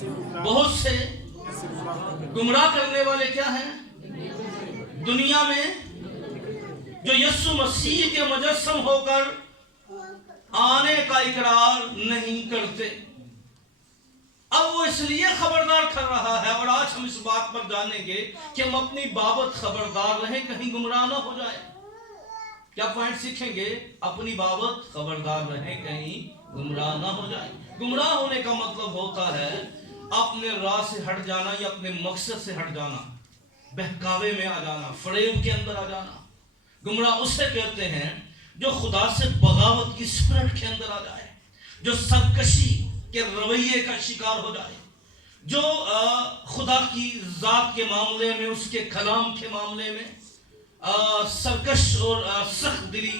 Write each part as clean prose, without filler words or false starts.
بہت سے گمراہ کرنے والے کیا ہیں دنیا میں، جو یسوع مسیح کے مجسم ہو کر آنے کا اقرار نہیں کرتے۔ اب وہ اس لیے خبردار کر رہا ہے، اور آج ہم اس بات پر جانیں گے کہ ہم اپنی بابت خبردار رہیں، کہیں گمراہ نہ ہو جائیں۔ کیا پوائنٹ سیکھیں گے؟ اپنی بابت خبردار رہیں، کہیں گمراہ نہ ہو جائیں۔ گمراہ ہونے کا مطلب ہوتا ہے اپنے راہ سے ہٹ جانا یا اپنے مقصد سے ہٹ جانا، بہکاوے میں آ جانا، فریب کے اندر آ جانا۔ گمراہ اسے کہتے ہیں جو خدا سے بغاوت کی اسپرٹ کے اندر آ جائے، جو سرکشی کے رویے کا شکار ہو جائے، جو خدا کی ذات کے معاملے میں، اس کے کلام کے معاملے میں سرکش اور سخت دلی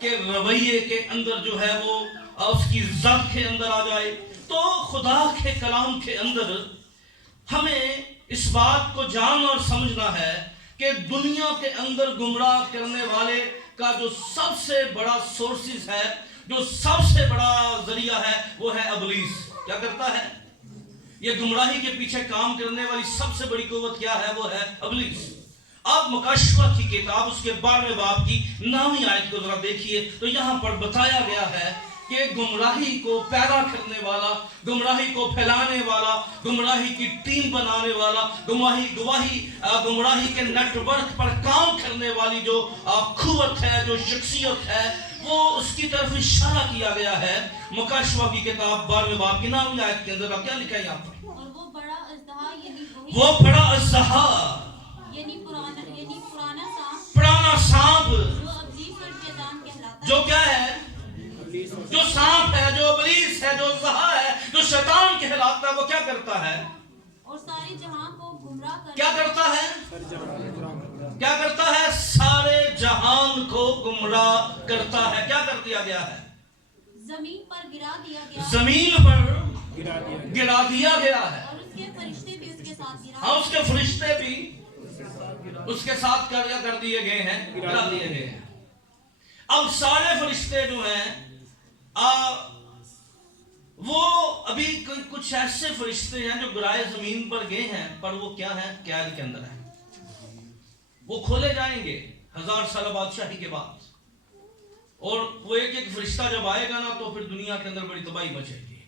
کے رویے کے اندر جو ہے وہ اس کی ذات کے اندر آ جائے۔ تو خدا کے کلام کے اندر ہمیں اس بات کو جاننا اور سمجھنا ہے کہ دنیا کے اندر گمراہ کرنے والے کا جو سب سے بڑا سورسز ہے، جو سب سے بڑا ذریعہ ہے، وہ ہے ابلیس۔ کیا کرتا ہے؟ یہ گمراہی کے پیچھے کام کرنے والی سب سے بڑی قوت کیا ہے؟ وہ ہے ابلیس۔ آپ مکاشفہ کی کتاب اس کے 12ویں باب کی 9ویں آیت کو ذرا دیکھیے تو یہاں پر بتایا گیا ہے کہ گمراہی کو پیدا کرنے والا، گمراہی کو پھیلانے والا، گمراہی کی ٹیم بنانے والا، گمراہی کے نیٹ ورک پر کام کرنے والی جو قوت ہے، جو شخصیت ہے، وہ اس کی طرف اشارہ کیا گیا ہے۔ مکاشفہ کی کتاب 12ویں باب کی 9ویں آیت کے اندر اب کیا لکھا ہے یہاں پر؟ اور وہ بڑا اژدہا یعنی پرانا سانپ، جو ابلیس اور شیطان کہلاتا ہے، جو کیا ہے؟ جو سانپ ہے، جو ابلیس ہے، جو اژدہا ہے، جو شیطان کہلاتا ہے، وہ کیا کرتا ہے؟ اور سارے جہاں کو گمراہ کیا کرتا ہے؟ کیا کرتا ہے؟ سارے جہان کو گمراہ کرتا ہے۔ کیا کر دیا گیا ہے؟ زمین پر گرا دیا گیا، زمین پر گرا دیا گیا ہے، اور اس کے فرشتے بھی اس کے ساتھ گرا، ہاں اس کے فرشتے بھی اس کے ساتھ کر دیے گئے ہیں، گرا دیے گئے ہیں۔ اب سارے فرشتے جو ہیں وہ ابھی کچھ ایسے فرشتے ہیں جو گرائے زمین پر گئے ہیں، پر وہ کیا ہیں؟ قید کے اندر ہیں۔ وہ کھولے جائیں گے 1000 سال بادشاہی کے بعد، اور وہ ایک ایک فرشتہ جب آئے گا نا تو پھر دنیا کے اندر بڑی تباہی مچے گی۔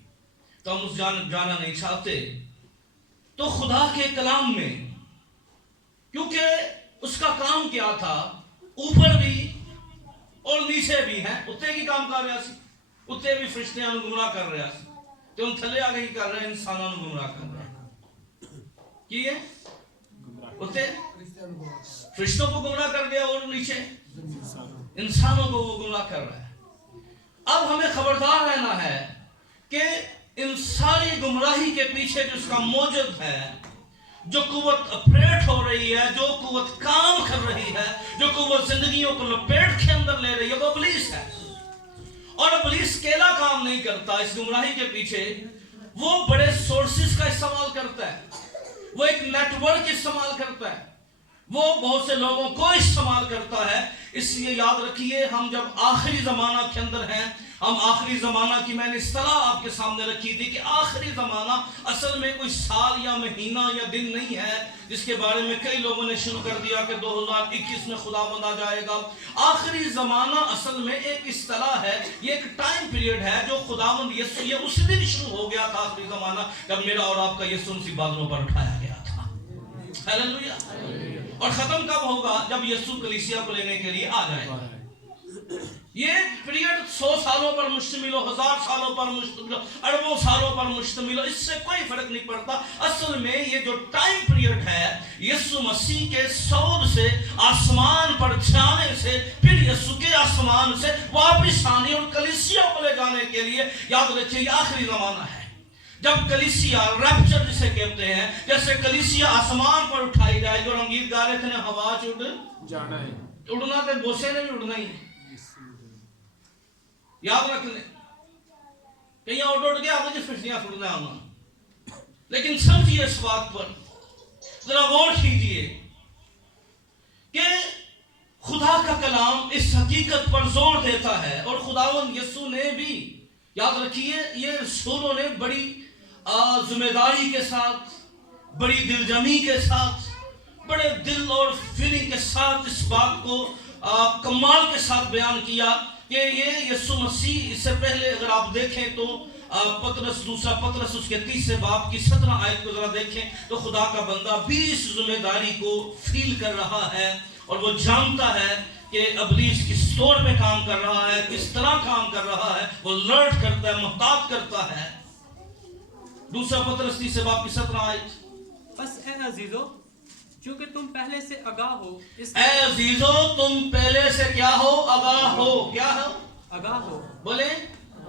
تو ہم اس جانا نہیں چاہتے۔ تو خدا کے کلام میں، کیونکہ اس کا کام کیا تھا، اوپر بھی اور نیچے بھی ہیں، اتنے کی کام کر رہا سی، اتنے بھی فرشتیاں گمراہ کر رہا سی، تو ہم تھلے آگے ہی کر رہے ہیں، انسانوں کو گمراہ کر رہے ہیں۔ کی ہے؟ اتنے فرشتوں کو گمراہ کر گیا، اور نیچے انسانوں کو وہ گمراہ کر رہا ہے۔ اب ہمیں خبردار رہنا ہے کہ ان ساری گمراہی کے پیچھے جس کا موجد ہے، جو قوت اپریٹ ہو رہی ہے، جو قوت کام کر رہی ہے، جو قوت زندگیوں کو لپیٹ کے اندر لے رہی ہے، وہ ابلیس ہے۔ اور ابلیس اکیلا کام نہیں کرتا اس گمراہی کے پیچھے، وہ بڑے سورسز کا استعمال کرتا ہے، وہ ایک نیٹ ورک استعمال کرتا ہے، وہ بہت سے لوگوں کو استعمال کرتا ہے۔ اس لیے یاد رکھیے، ہم جب آخری زمانہ کے اندر ہیں، ہم آخری زمانہ کی میں نے اصطلاح آپ کے سامنے رکھی تھی کہ آخری زمانہ اصل میں کوئی سال یا مہینہ یا دن نہیں ہے جس کے بارے میں کئی لوگوں نے شروع کر دیا کہ 2021 میں خداوند آ جائے گا۔ آخری زمانہ اصل میں ایک اصطلاح ہے، یہ ایک ٹائم پیریڈ ہے جو خداوند یسوع، یہ اسی دن شروع ہو گیا تھا آخری زمانہ جب میرا اور آپ کا یسوع مسیح بادلوں پر اٹھایا گیا تھا۔ ہاللیلویا۔ اور ختم کب ہوگا؟ جب یسوع کلیسیا کو لینے کے لیے آ جائے گا۔ یہ پیریڈ 100 سالوں پر مشتمل ہو، 1000 سالوں پر مشتمل ہو، اربوں سالوں پر مشتمل ہو، اس سے کوئی فرق نہیں پڑتا۔ اصل میں یہ جو ٹائم پیریڈ ہے، یسوع مسیح کے صعود سے، آسمان پر جانے سے، پھر یسوع کے آسمان سے واپس آنے اور کلیسیا کو لے جانے کے لیے، یاد رکھیے یہ آخری زمانہ ہے جب کلیسیا، ریپچر جسے کہتے ہیں، جیسے کلیسیا آسمان پر اٹھائی جائے گی، اور ہم گیت گا رہے تھے نا، ہوا چڑ جانا ہے، اڑنا تے بوسے نے بھی اڑنا ہی ہے۔ یاد رکھ لیں، کہیں اڑ گیا مجھے فرشتیاں اڑنا ہونا، لیکن سمجھیے اس بات پر ذرا غور کیجیے کہ خدا کا کلام اس حقیقت پر زور دیتا ہے، اور خداوند یسوع نے بھی، یاد رکھیے، یہ رسولوں نے بڑی ذمہ داری کے ساتھ, بڑی دلجمی کے ساتھ, بڑے دل اور فیلنگ کے ساتھ اس بات کو کمال کے ساتھ بیان کیا کہ یہ یسوع مسیح. اس سے پہلے اگر آپ دیکھیں تو پطرس, دوسرا پطرس اس کے 30 باب کی 17 آیت کو ذرا دیکھیں تو خدا کا بندہ بھی اس ذمہ داری کو فیل کر رہا ہے اور وہ جانتا ہے کہ ابلیس کس طور پہ کام کر رہا ہے, کس طرح کام کر رہا ہے. وہ لرٹ کرتا ہے, محتاط کرتا ہے. دوسرا پطرس 30 باب کی 17 آیت. بس اے عزیزو, چونکہ تم پہلے سے آگاہ ہو, اے عزیزو تم پہلے سے کیا ہو؟ آگاہ ہو. کیا ہو؟ آگاہ ہو. بولے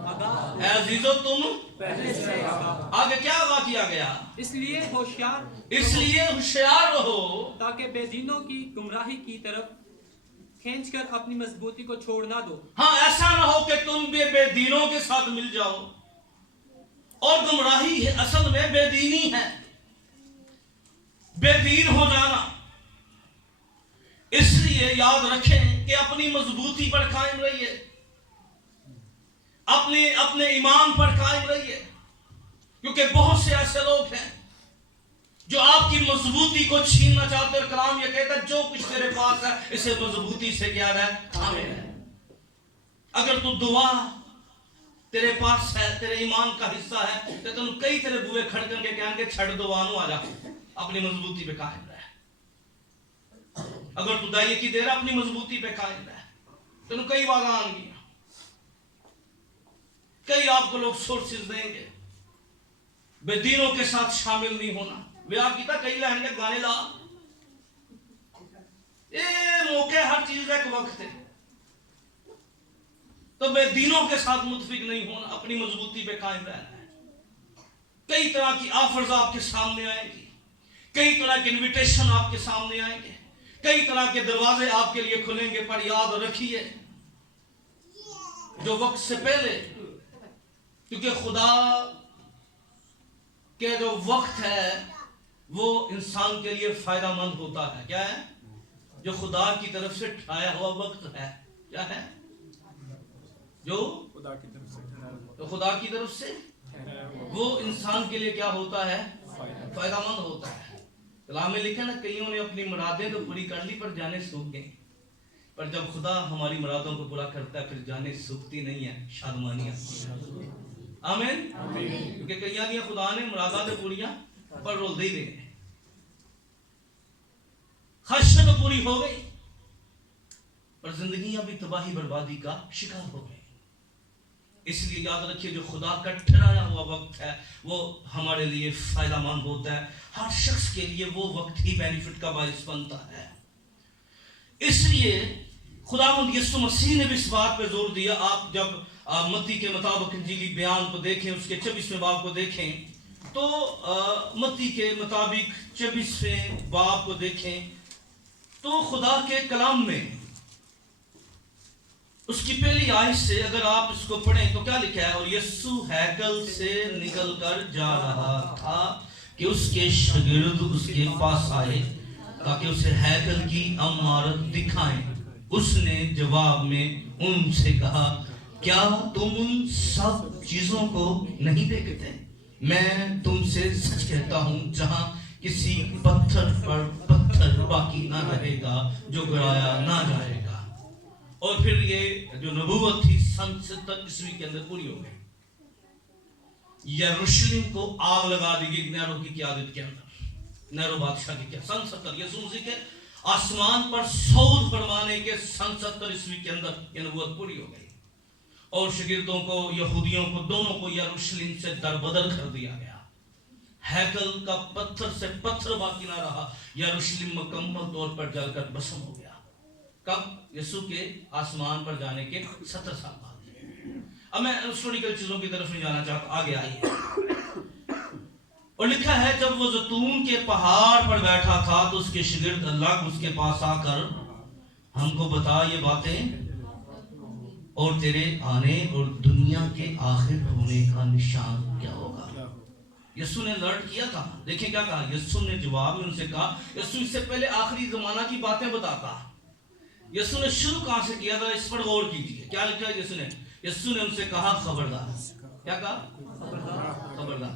آگاہ. اے عزیزو تم پہلے سے آگاہ. آگے کیا آگاہ کیا گیا؟ اس لیے ہوشیار, اس لیے ہوشیار رہو تاکہ بے دینوں کی گمراہی کی طرف کھینچ کر اپنی مضبوطی کو چھوڑ نہ دو. ہاں, ایسا نہ ہو کہ تم بھی بے دینوں کے ساتھ مل جاؤ. اور گمراہی ہے اصل میں بے دینی ہے, بے دین ہو جانا. اس لیے یاد رکھیں کہ اپنی مضبوطی پر قائم رہیے, اپنے ایمان پر قائم رہیے, کیونکہ بہت سے ایسے لوگ ہیں جو آپ کی مضبوطی کو چھیننا چاہتے. اور کلام یہ کہتا ہے جو کچھ تیرے پاس ہے اسے مضبوطی سے کیا رہے, تھامے رہے. اگر تو دعا تیرے پاس ہے, تیرے ایمان کا حصہ ہے, تو تم کئی تیرے بوئے کھڑ کر کے کہیں گے چھڑ دعا نو آ جا, اپنی مضبوطی پہ قائم رہے. اگر تو دائیں کی دے رہا اپنی مضبوطی پہ قائم رہے, تو کئی واگاں آن گیا, کئی آپ کو لوگ سورسز دیں گے. بے دینوں کے ساتھ شامل نہیں ہونا. وہ آپ کی تا کئی لہن کے گانے لا, یہ موقع ہر چیز کا ایک وقت ہے. تو بے دینوں کے ساتھ متفق نہیں ہونا, اپنی مضبوطی پہ قائم رہنا ہے. کئی طرح کی آفرز آپ کے سامنے آئیں گی, کئی طرح کے انویٹیشن آپ کے سامنے آئیں گے, کئی طرح کے دروازے آپ کے لیے کھلیں گے. پر یاد رکھیے جو وقت سے پہلے, کیونکہ خدا کے جو وقت ہے وہ انسان کے لیے فائدہ مند ہوتا ہے. کیا ہے؟ جو خدا کی طرف سے ٹھایا ہوا وقت ہے, کیا ہے؟ جو خدا کی طرف سے وہ انسان کے لیے کیا ہوتا ہے؟ فائدہ مند ہوتا ہے. کلام میں لکھا نا, کئیوں نے اپنی مرادیں تو پوری کر لی پر جانیں سوکھ گئیں. پر جب خدا ہماری مرادوں کو پورا کرتا ہے پھر جانیں سوکھتی نہیں ہے, شادمانی آتی ہے. آمین. کیونکہ کئیاں دیا خدا نے مراداں تو پوریاں پر رول دے دیں, خواہشیں تو پوری ہو گئی پر زندگیاں بھی تباہی بربادی کا شکار ہو گئی. اس لیے یاد رکھیے جو خدا کا ٹھہرایا ہوا وقت ہے وہ ہمارے لیے فائدہ مند ہوتا ہے. ہر شخص کے لیے وہ وقت ہی بینیفٹ کا باعث بنتا ہے. اس لیے خداوند یسوع مسیح نے بھی اس بات پہ زور دیا. آپ جب متی کے مطابق انجیلی بیان کو دیکھیں, اس کے 24ویں باب کو دیکھیں تو متی کے مطابق 24ویں باب کو دیکھیں تو خدا کے کلام میں اس کی پہلی آیت سے اگر آپ اس کو پڑھیں تو کیا لکھا ہے؟ اور یسوع ہیکل سے نکل کر جا رہا تھا کہ اس کے شاگرد اس کے پاس آئے تاکہ اسے ہیکل کی عمارت دکھائیں. اس نے جواب میں ان سے کہا, کیا تم ان سب چیزوں کو نہیں دیکھتے؟ میں تم سے سچ کہتا ہوں جہاں کسی پتھر پر پتھر باقی نہ رہے گا جو گڑایا نہ جائے گا. اور پھر یہ جو نبوت تھی سن 70 عیسوی کے اندر پوری ہو گئی. یروشلم کو آگ لگا دی گئی نیرو کی قیادت کے اندر, نیرو بادشاہ کی قیادت. سن 70 یسوع مسیح کے آسمان پر صعود فرمانے کے سن 70 عیسوی کے اندر یہ نبوت پوری ہو گئی. اور شاگردوں کو, یہودیوں کو, دونوں کو یروشلم سے دربدر کر دیا گیا. ہیکل کا پتھر سے پتھر باقی نہ رہا. یروشلم مکمل طور پر جل کر بسم ہو گیا. کب؟ یسوع کے آسمان پر جانے کے 70 سال بعد. اب میں ہسٹوریکل چیزوں کی طرف نہیں جانا چاہتا, آگے آئیے. اور لکھا ہے جب وہ زیتون کے پہاڑ پر بیٹھا تھا تو اس کے شاگرد اللہ اس کے پاس آ کر, ہم کو بتا یہ باتیں اور تیرے آنے اور دنیا کے آخر ہونے کا نشان کیا ہوگا. یسوع نے لرٹ کیا تھا. دیکھیں کیا کہا یسوع نے جواب میں ان سے کہا. یسوع اس سے پہلے آخری زمانہ کی باتیں بتاتا. یسوع نے شروع کہاں سے کیا تھا اس پر غور کیجیے. کیا لکھا ہے یسوع نے ان سے کہا خبردار. کیا کہا؟ خبردار.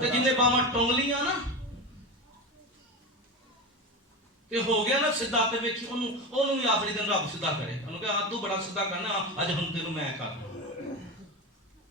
ਤੇ ਜਿੰਨੇ ਬਾਹਾਂ ਟੁੰਗਲੀਆਂ ਨਾ ਤੇ ਹੋ ਗਿਆ ਨਾ ਸਿੱਧਾ, ਤੇ ਵੇਖੀ ਉਹਨੂੰ ਵੀ ਆਖਰੀ ਦਿਨ ਰੱਬ ਸਿੱਧਾ ਕਰੇ। ਉਹਨੂੰ ਕਹੇ ਹਾਂ ਤੂੰ ਬੜਾ ਸਿੱਧਾ ਕਰਨਾ, ਅੱਜ ਹੁਣ ਤੈਨੂੰ ਮੈਂ ਕਰ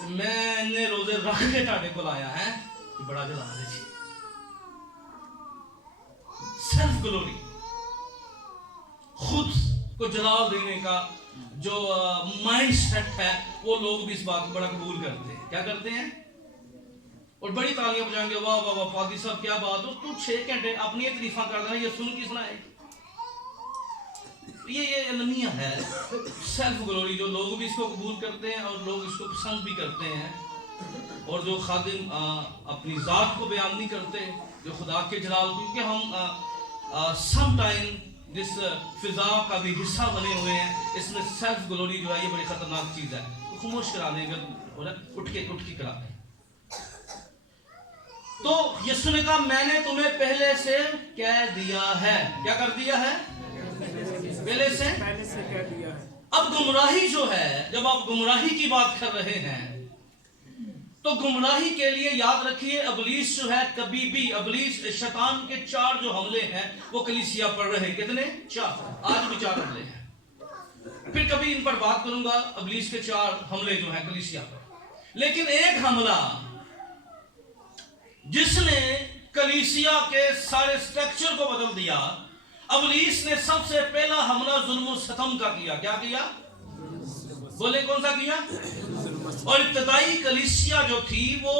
میں نے روزے رکھ کے ٹاڈے کو لایا ہے کہ بڑا جلا دے جی سیلف گلوری خود کو جلال دینے کا جو مائنڈ سیٹ ہے وہ لوگ بھی اس بات کو بڑا قبول کرتے ہیں. کیا کرتے ہیں اور بڑی تالیاں بجائیں گے واہ واہ واہ پادری صاحب کیا بات ہو تو 6 گھنٹے اپنی تعریفاں کر دینا یہ سن کی سنائے. یہ المیہ ہے سیلف گلوری جو لوگ بھی اس کو قبول کرتے ہیں اور لوگ اس کو پسند بھی کرتے ہیں. اور جو خادم اپنی ذات کو بیان نہیں کرتے جو خدا کے جلال کیونکہ ہم سم ٹائم جس فضا کا بھی حصہ بنے ہوئے ہیں اس میں سیلف گلوری جو ہے یہ بڑی خطرناک چیز ہے. خاموش کرانے کا اٹھ کے کرا دیں. تو یسوع نے کہا میں نے تمہیں پہلے سے کہہ دیا ہے. کیا کر دیا ہے؟ پہلے سے کہہ دیا ہے. اب گمراہی جو ہے جب آپ گمراہی کی بات کر رہے ہیں تو گمراہی کے لیے یاد رکھیے ابلیس جو ہے کبھی بھی ابلیس شیطان کے 4 جو حملے ہیں وہ کلیسیا پر رہے. کتنے؟ 4. آج بھی 4 حملے ہیں. پھر کبھی ان پر بات کروں گا ابلیس کے 4 حملے جو ہیں کلیسیا پر. لیکن ایک حملہ جس نے کلیسیا کے سارے سٹرکچر کو بدل دیا ابلیس نے سب سے پہلا حملہ ظلم و ستم کا کیا. کیا کیا؟ بولے کون سا کیا؟ اور ابتدائی کلیسیا جو تھی وہ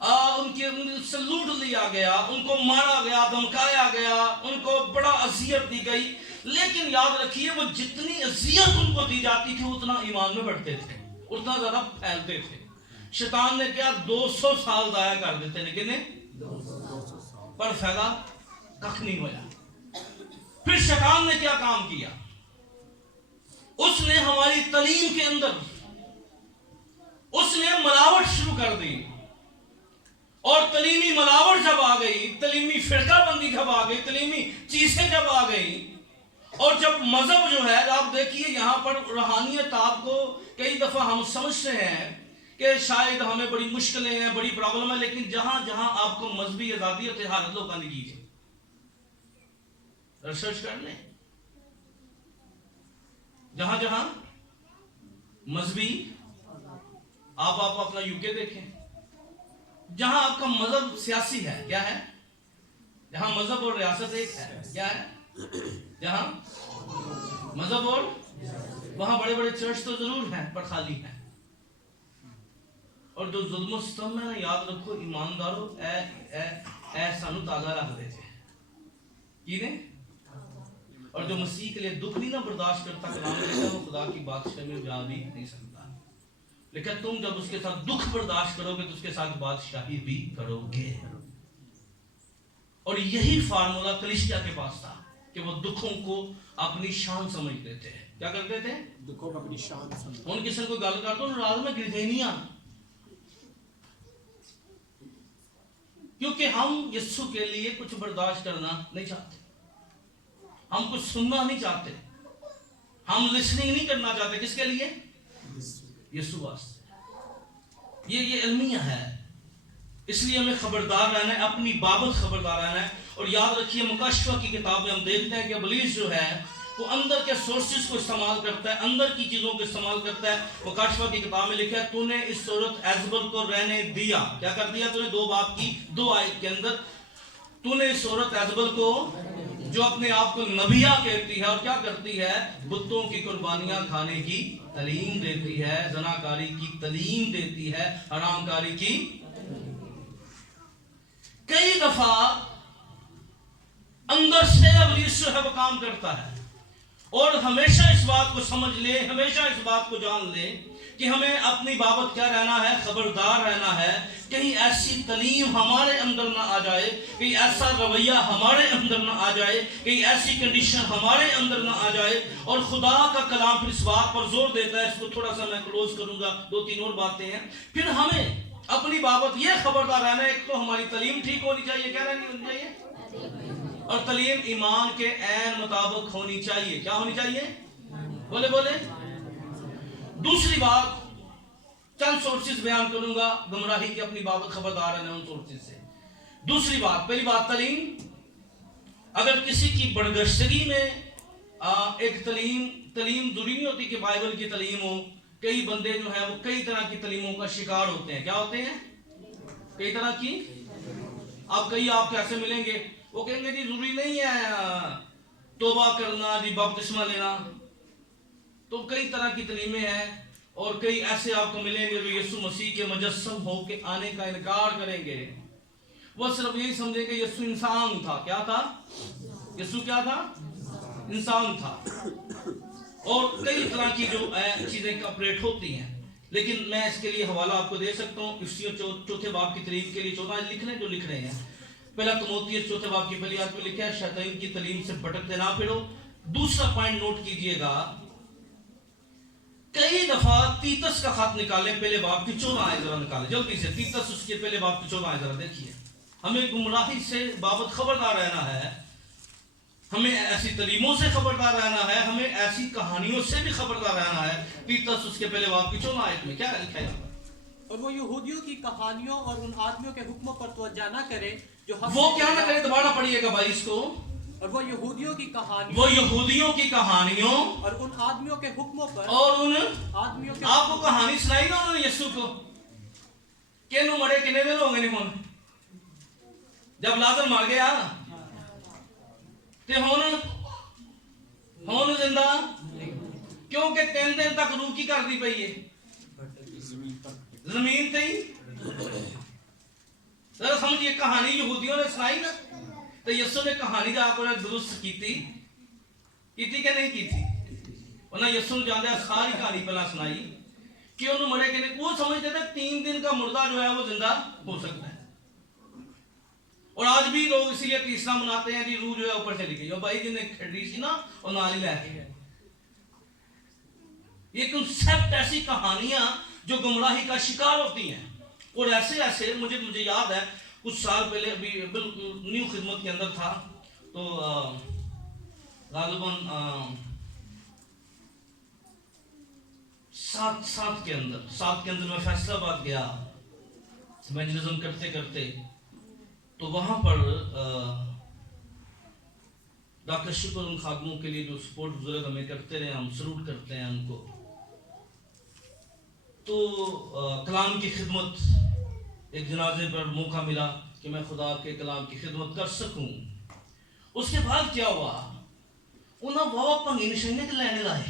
ان سے لوٹ لیا گیا, ان کو مارا گیا, دھمکایا گیا, ان کو بڑا اذیت دی گئی. لیکن یاد رکھیے وہ جتنی اذیت ان کو دی جاتی تھی اتنا ایمان میں بڑھتے تھے, اتنا زیادہ پھیلتے تھے. شیطان نے کیا 200 سال ضائع کر دیتے لیکن پر فائدہ کخ نہیں ہوا. پھر شیطان نے کیا کام کیا؟ اس نے ہماری تعلیم کے اندر اس نے ملاوٹ شروع کر دی. اور تعلیمی ملاوٹ جب آ گئی, تعلیمی فرقہ بندی جب آ گئی, تعلیمی چیزیں جب آ گئی, اور جب مذہب جو ہے آپ دیکھیے یہاں پر روحانیت آپ کو کئی دفعہ ہم سمجھتے ہیں کہ شاید ہمیں بڑی مشکلیں ہیں, بڑی پرابلم ہے, لیکن جہاں جہاں آپ کو مذہبی آزادی اور اتحاد لوگوں نے کی ریسرچ کر لیں, جہاں جہاں مذہبی آپ اپنا UK دیکھیں, جہاں آپ کا مذہب سیاسی ہے. کیا ہے؟ جہاں مذہب اور ریاست ایک ہے. کیا ہے؟ جہاں مذہب اور وہاں بڑے بڑے چرچ تو ضرور ہیں پر خالی ہیں. اور جو ظلم و ستم ہے نا یاد رکھو ایمانداروں اے سانو تازہ رکھ دیتے کینے. اور جو مسیح کے لیے دکھ نہیں نہ برداشت کرتا کلام میں لکھا وہ خدا کی بادشاہی میں جا بھی نہیں سکتا. لیکن تم جب اس کے ساتھ دکھ برداشت کرو گے تو اس کے ساتھ بادشاہی بھی کرو گے. اور یہی فارمولا کلیسیا کے پاس تھا کہ وہ دکھوں کو اپنی شان سمجھتے تھے. کیا کرتے تھے؟ دکھوں کو اپنی شان سمجھتے. ان کسی کو گل کر دو ناراض میں گردینیاں, کیونکہ ہم یسوع کے لیے کچھ برداشت کرنا نہیں چاہتے, ہم کچھ سننا نہیں چاہتے, ہم لسننگ نہیں کرنا چاہتے. کس کے لیے؟ یسوع واسطے. یہ المیہ ہے. اس لیے ہمیں خبردار رہنا ہے, اپنی بابت خبردار رہنا ہے. اور یاد رکھیے مکاشفہ کی کتاب میں ہم دیکھتے ہیں کہ ابلیس جو ہے وہ اندر کے سورسز کو استعمال کرتا ہے, اندر کی چیزوں کو استعمال کرتا ہے. مکاشفہ کی کتاب میں لکھا ہے تو نے اس صورت ایزبل کو رہنے دیا. کیا کر دیا؟ تو نے 2 باب کی 2 آیت کے اندر تو نے اس صورت ایزبل کو جو اپنے آپ کو نبیہ کہتی ہے اور کیا کرتی ہے, بتوں کی قربانیاں کھانے کی تعلیم دیتی ہے, زناکاری کی تعلیم دیتی ہے, حرام کاری کی. کئی دفعہ اندر سے ابلیس جو ہے وہ کام کرتا ہے. اور ہمیشہ اس بات کو سمجھ لے, ہمیشہ اس بات کو جان لے کہ ہمیں اپنی بابت کیا رہنا ہے, خبردار رہنا ہے. کہیں ایسی تعلیم ہمارے اندر نہ آ جائے, کہیں ایسا رویہ ہمارے اندر نہ آ جائے, کہیں ایسی کنڈیشن ہمارے اندر نہ آ جائے. اور خدا کا کلام پھر اس بات پر زور دیتا ہے, اس کو تھوڑا سا میں کلوز کروں گا, 2-3 اور باتیں ہیں. پھر ہمیں اپنی بابت یہ خبردار رہنا ہے, ایک تو ہماری تعلیم ٹھیک ہونی چاہیے. کیا رہنی ہونی چاہیے؟ اور تعلیم ایمان کے عین مطابق ہونی چاہیے. کیا ہونی چاہیے؟ بولے بولے. دوسری بات چند سورسز بیان کروں گا گمراہی کی اپنی بابت خبردار رہنا ان سورسز سے. دوسری بات, پہلی بات تعلیم. اگر کسی کی بڑگشتگی میں ایک تعلیم ضروری نہیں ہوتی کہ بائبل کی تعلیم ہو, کئی بندے جو ہیں وہ کئی طرح کی تعلیموں کا شکار ہوتے ہیں. کیا ہوتے ہیں؟ کئی طرح کی. اب کئی آپ کیسے ملیں گے, وہ کہیں گے جی ضروری نہیں ہے توبہ کرنا, جی بپتسمہ لینا. تو کئی طرح کی تعلیمیں ہیں, اور کئی ایسے آپ کو ملیں گے جو یسوع مسیح کے مجسم ہو کے آنے کا انکار کریں گے. وہ صرف یہی سمجھیں کہ یسوع انسان تھا. کیا تھا؟ یسوع کیا تھا؟ انسان تھا. اور کئی طرح کی جو چیزیں آپریٹ ہوتی ہیں. لیکن میں اس کے لیے حوالہ آپ کو دے سکتا ہوں. افسیوں چوتھے باب کی تعلیم کے لیے 14 لکھ رہے ہیں جو لکھ رہے ہیں. پہلا تموتھیوس چوتھے باب کی پہلی آیت میں لکھا ہے شیطان کی تعلیم سے بھٹکتے نہ پھرو. دوسرا پوائنٹ نوٹ کیجئے گا, کئی دفعہ تیتس کا خط نکالیں, پہلے باب کی 14 آیت ذرا نکالیں جلدی سے. تیتس اس کے پہلے باب کی 14 آیت ذرا دیکھیے. ہمیں گمراہی سے بابت خبردار رہنا ہے, ہمیں ایسی تعلیموں سے خبردار رہنا ہے, ہمیں ایسی کہانیوں سے بھی خبردار رہنا ہے. تیتس اس کے پہلے باب کی 14 آیت میں کیا لکھا ہے؟ اور وہ یہودیوں کی کہانیوں اور ان آدمیوں کے حکموں پر توجہ نہ کرے جو وہ کیا نہ کرے, دوبارہ پڑھیے گا بھائی اس کو. اور وہ یہودیوں کی کہانیوں, وہ یہودیوں کی کہانیوں اور ان آدمیوں کے حکموں پر, اور ان آدمیوں کے, آپ کو کہانی سنائی نا انہوں نے یسوع کو, کینوں مرے کنے دن ہو گئے نہیں ہون, جب لازر مر گیا تے ہون زندہ, کیونکہ 3 دن تک روح کی کر دی پئی ہے زمین تے ہی. ذرا سمجھیے, کہانی یہودیوں نے سنائی نا, تو یسوع نے کہانی جا کو درست کیتی کہ نہیں کیتی. انہیں یسوع نے جاندے ساری کہانی پہلا سنائی کہ انہوں مرے کہ نہیں. وہ سمجھتے تھے 3 دن کا مردہ جو ہے وہ زندہ ہو سکتا ہے. اور آج بھی لوگ اسی لیے تیسرا مناتے ہیں, جی روح جو ہے اوپر چلی گئی, اور بھائی جن نے کھڑی سی نا اور نال ہی لے کے. یہ کنسیپٹ, ایسی کہانیاں جو گمراہی کا شکار ہوتی ہیں. اور ایسے مجھے یاد ہے کچھ سال پہلے ابھی نیو خدمت کے اندر تھا, تو غالباً 7 کے اندر میں فیصلہ آباد گیا ایونجلزم کرتے کرتے. تو وہاں پر ڈاکٹر شکر ان خادموں کے لیے جو سپورٹ بزرگ ہمیں کرتے رہے, ہم سلوٹ کرتے ہیں ان کو. تو کلام کی خدمت, ایک جنازے پر موقع ملا کہ میں خدا کے کلام کی خدمت کر سکوں. اس کے بعد کیا ہوا, انہوں بابا پنگی نشانے کے لینے لائے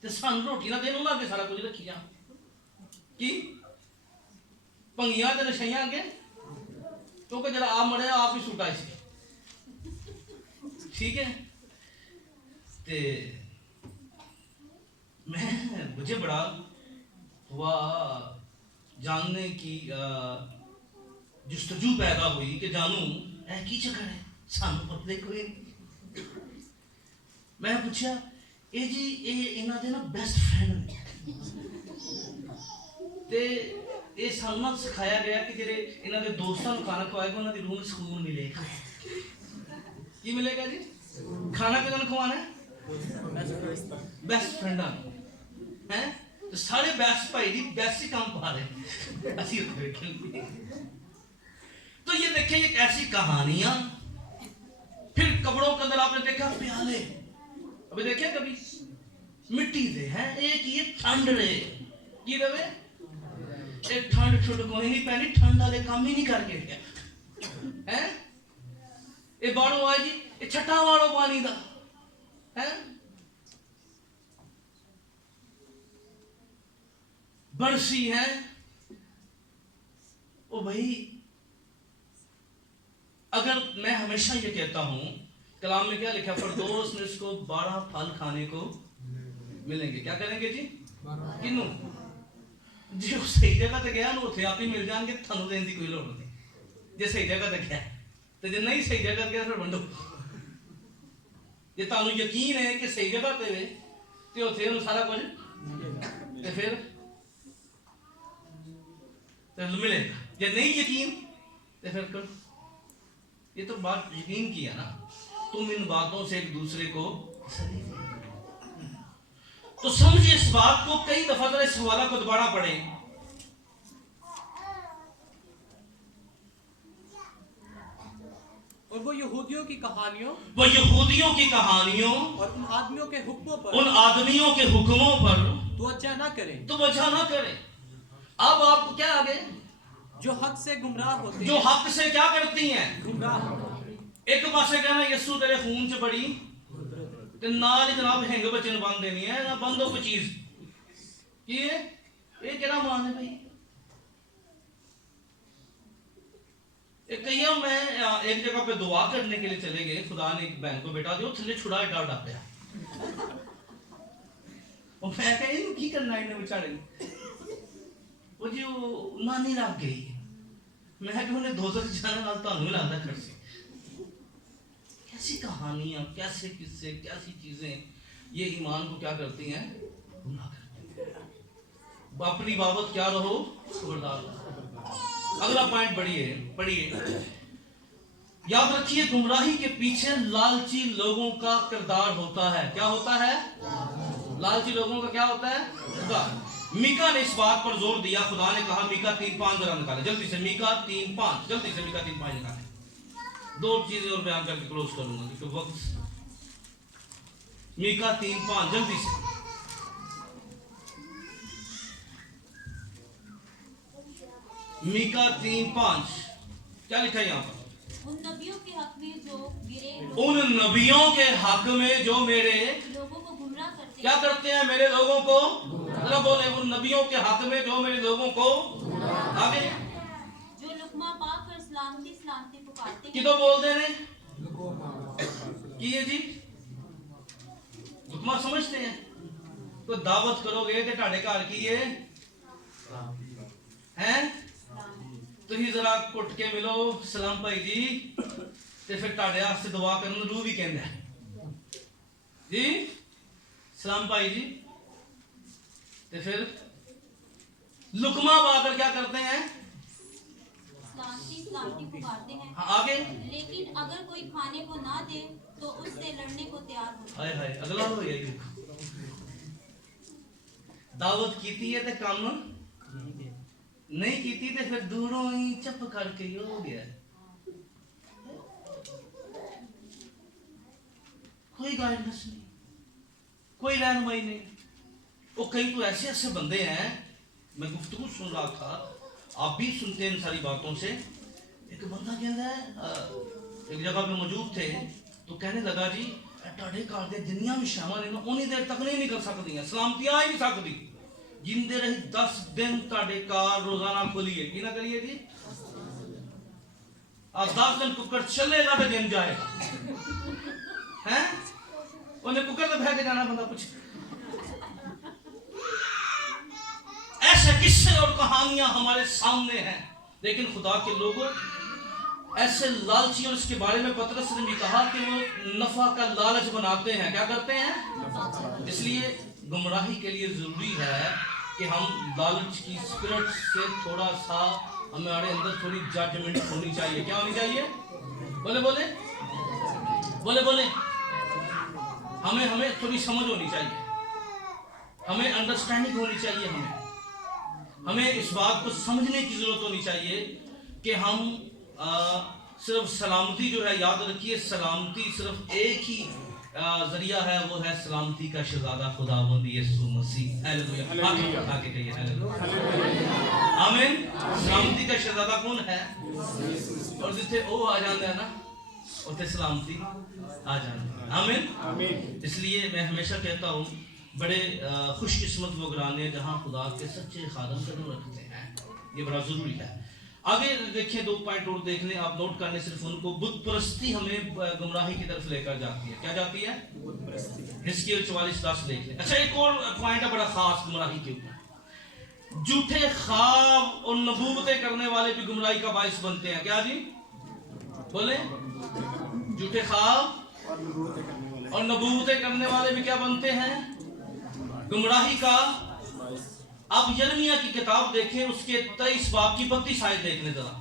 تے سان روٹی نہ دین, انہوں نے سارا کچھ رکھیا کی پنگیاں تے نشائیاں کے, کیونکہ جرا آپ مرے آپ ہی سوٹائے سے. ٹھیک ہے, تے مجھے بڑا ہوا جاننے کی جستجو پیدا ہوئی کہ جانوں اے کی چکر ہے, سانو پتہ کوئی نہیں. میں پوچھا اے جی انہاں دے نا بیسٹ فرینڈ نے, تے یہ سانو سکھایا گیا کہ جڑے انہاں دے دوستاں نوں کھانا کھوائے گا انہاں دی روح نوں سکون ملے گا. کی ملے گا جی؟ کھانا کدوں کھوانا ہے؟ بیسٹ فرینڈاں ہیں. تو سارے بیسٹ بھائی جی بیسٹ ہی کام پا رہے ہیں اسی دیکھیں. تو یہ دیکھیں ایک ایسی کہانیاں. پھر کپڑوں کے اندر آپ نے دیکھا پیالے, ابھی دیکھیں کبھی مٹی دے ہیں, ایک یہ ٹھنڈ رہے کی رہے, ایک ٹھنڈ چھوٹ کوئی نہیں پہنی, ٹھنڈ والے کام ہی نہیں کر کے گیا ہے. یہ باڑوں آئے جی, یہ چھٹا واڑو پانی دا ہے, برسی ہے. او بھائی اگر میں ہمیشہ یہ کہتا ہوں, کلام میں کیا لکھا, فردوس میں اس کو 12 پھل کھانے کو ملیں گے. کیا کریں گے جی؟ کنوں جی وہ صحیح جگہ تے گیا نا, اتنے آپ ہی مل جان گے, تھانوں دین دی کوئی لوڑ نہیں. جی صحیح جگہ تے گیا, تو جی نہیں صحیح جگہ گیا پھر ونڈو. جی تانوں یقین ہے کہ صحیح جگہ تے وے تے اتنے انہوں سارا کچھ تے پھر ملے گا. جی نہیں یقین تے پھر کرو. یہ تو بات یقین کی ہے نا, تم ان باتوں سے ایک دوسرے کو تو سمجھے اس بات کو. کئی دفعہ ذرا اس حوالہ کو دوبارہ پڑھیں. اور وہ یہودیوں کی کہانیوں, وہ یہودیوں کی کہانیوں اور ان آدمیوں کے حکموں پر, ان آدمیوں کے حکموں پر توجہ نہ کریں تو وجہ نہ کریں. اب آپ کیا آگے جو حق سے گمراہ ہوتے جو ہیں حق سے کیا کرتی ہیں گمراہ ہوتے ہیں. ایک پاسے کہنا یسو تیرے خون چ بڑی تے نال ہی جناب ہنگ بچے نوں بن دینی ہے نہ بندو کوئی چیز کی ہے یہ کہڑا مان ہے بھائی. ایک کہیا میں ایک جگہ پہ دعا کرنے کے لیے چلے گئے, خدا نے ایک بہن کو بیٹا دیو تھلے چھڑا ایڈا ڈا پیا اور میں کہا یہ کی کرنا ہے بیچارے وہ جی وہ نانی رکھ گئی میں کہ انہیں دوزخ جانے نال تانوں لاتا کر سی. کیسی کہانیاں, کیسے قصے, کیسی چیزیں یہ ایمان کو کیا کرتی ہیں گمراہ کرتی ہیں. اپنی بابت کیا رہو خبردار. اگلا پوائنٹ پڑھیے. یاد رکھیے گمراہی کے پیچھے لالچی لوگوں کا کردار ہوتا ہے. کیا ہوتا ہے؟ لالچی لوگوں کا کیا ہوتا ہے؟ میکا نے اس بات پر زور دیا. خدا نے کہا میکا 3:5 ذرا نکالے جلدی سے. میکا 3:5 جلدی سے. میکا 3:5 نکالے. دو چیزیں اور بیان کر کے کلوز کروں گا کیونکہ وقت. میکا 3:5 جلدی سے. میکا 3:5 کیا لکھا ہے یہاں پر؟ ان نبیوں کے حق میں جو گرے ان نبیوں کے حق میں جو میرے لوگوں کو گمراہ کرتے کیا کرتے ہیں میرے لوگوں کو. ذرا بولے ان نبیوں کے حق میں جو میرے لوگوں کو. آگے جو لقمہ پا کر سلامتی سلامتی پکارتے ہیں. کدو بول دے رہے کی ہے جی لقمہ سمجھتے ہیں. تو دعوت کرو گے کہ ٹاڑے گھر کی ہے ہیں تو ہی ذرا کٹ کے ملو سلام بھائی جی تے پھر ٹاڑے واسطے دعا کرن روح بھی کہندا ہے جی سلام بھائی جی. تے پھر لقمہ پا کر کیا کرتے ہیں سلامتی سلامتی پکارتے ہیں. آگے لیکن اگر کوئی کھانے کو نہ دے تو اس سے لڑنے کو تیار ہو. ہائے ہائے اگلا ہو گیا یہ. دعوت کیتی ہے تے کام نہیں کیتی تے پھر دوروں ہی چپ کر کے یہ ہو گیا. کوئی گائیڈنس نہیں, کوئی رہنمائی نہیں. وہ کئی تو ایسے ایسے بندے ہیں, میں گفتگو سن رہا تھا, آپ بھی سنتے ہیں ان ساری باتوں سے. ایک بندہ کہتا ہے ایک جگہ پہ موجود تھے تو کہنے لگا جی ٹاڑے کار دے دنیا میں شامل ہیں انہی دیر تک نہیں نکل سکتی ہیں, سلامتی آ ہی نہیں سکتی جن دے رہی 10 دن ٹاڑے کار روزانہ کھولیے کی نہ کریے جی. آپ 10 دن ککڑ چلے گا تو دن جائے گا ہیں انہیں ککڑ تو بہ کے جانا بندہ کچھ. ایسے قصے اور کہانیاں ہمارے سامنے ہیں, لیکن خدا کے لوگوں ایسے لالچی. اور اس کے بارے میں پطرس نے بھی کہا کہ وہ نفع کا لالچ بناتے ہیں. کیا کرتے ہیں؟ اس لیے گمراہی کے لیے ضروری ہے کہ ہم لالچ کی اسپرٹ سے تھوڑا سا ہمارے اندر تھوڑی ججمنٹ ہونی چاہیے. کیا ہونی چاہیے؟ بولے بولے بولے بولے ہمیں تھوڑی سمجھ ہونی چاہیے, ہمیں انڈرسٹینڈنگ ہونی چاہیے. ہمیں اس بات کو سمجھنے کی ضرورت ہونی چاہیے کہ ہم صرف سلامتی جو ہے, یاد رکھیے سلامتی صرف ایک ہی ذریعہ ہے, وہ ہے سلامتی کا شہزادہ خداوند یسوع مسیح. ہیلیلویا. آگے کہیے ہیلیلویا. آمین. سلامتی کا شہزادہ کون ہے؟ اور جتھے وہ آ جاندے ہیں نا اتنے سلامتی آ جاندے ہیں. آمین. اس لیے میں ہمیشہ کہتا ہوں بڑے خوش قسمت وہ گھرانے جہاں خدا کے سچے خادم قدم رکھتے ہیں. یہ بڑا ضروری ہے. آگے دیکھیں 2 پوائنٹ اور دیکھ لیں آپ, نوٹ کرنے صرف ان کو. بت پرستی ہمیں گمراہی کی طرف لے کر جاتی ہے. کیا جاتی ہے؟ حزقیل 44:10 دیکھ لیں. اچھا ایک اور پوائنٹ ہے بڑا خاص گمراہی کے اوپر. جھوٹے خواب اور نبوتیں کرنے والے بھی گمراہی کا باعث بنتے ہیں. کیا جی بولیں؟ جھوٹے خواب اور نبوتیں کرنے والے بھی کیا بنتے ہیں؟ گمراہی کا. آپ یرمیہ کی کتاب دیکھیں, اس کے 23 باب کی 32 آیت دیکھ لیں ذرا,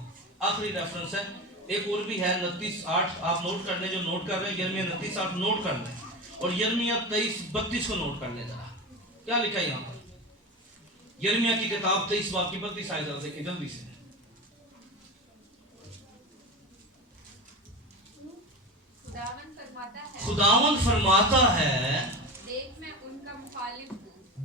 آخری ریفرنس ہے. ایک اور بھی ہے 29:8, آپ نوٹ کر لیں جو نوٹ کر رہے ہیں. یرمیہ 29:8 نوٹ کر لیں اور یرمیہ 23:32 کو نوٹ کر لیں ذرا. کیا لکھا ہے یہاں پر؟ یرمیہ کی کتاب 23 باب کی 32 آیت ذرا دیکھیں جلدی سے. خداوند فرماتا ہے دیکھ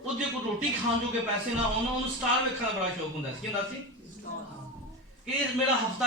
ਉਹਦੇ ਕੋਲ ਰੋਟੀ ਖਾਣ ਜੋਗੇ ਪੈਸੇ ਨਾ ਹੋਣ, ਉਹਨੂੰ ਸਟਾਰ ਵੇਖਣ ਦਾ ਬੜਾ ਸ਼ੌਕ ਹੁੰਦਾ ਸੀ। ਕਹਿੰਦਾ ਸੀ ਕਿ ਮੇਰਾ ਹਫਤਾ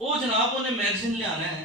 ਉਹ ਜਨਾਬ ਉਹਨੇ ਮੈਗਜ਼ੀਨ ਲਿਆਣਾ ਹੈ,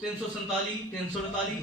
347 348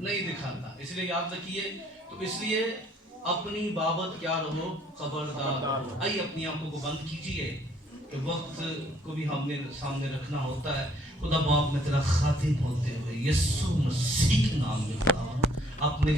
نہیں دکھاتا. اس لیے یاد رکھیے. تو اس لیے اپنی بابت کیا رہو خبردار. آئیے اپنی آنکھوں کو بند کیجیے کہ وقت کو بھی ہم نے سامنے رکھنا ہوتا ہے. خدا باپ میں تیرا خاتم ہوتے ہوئے یسوع مسیح کے نام میں خدا اپنے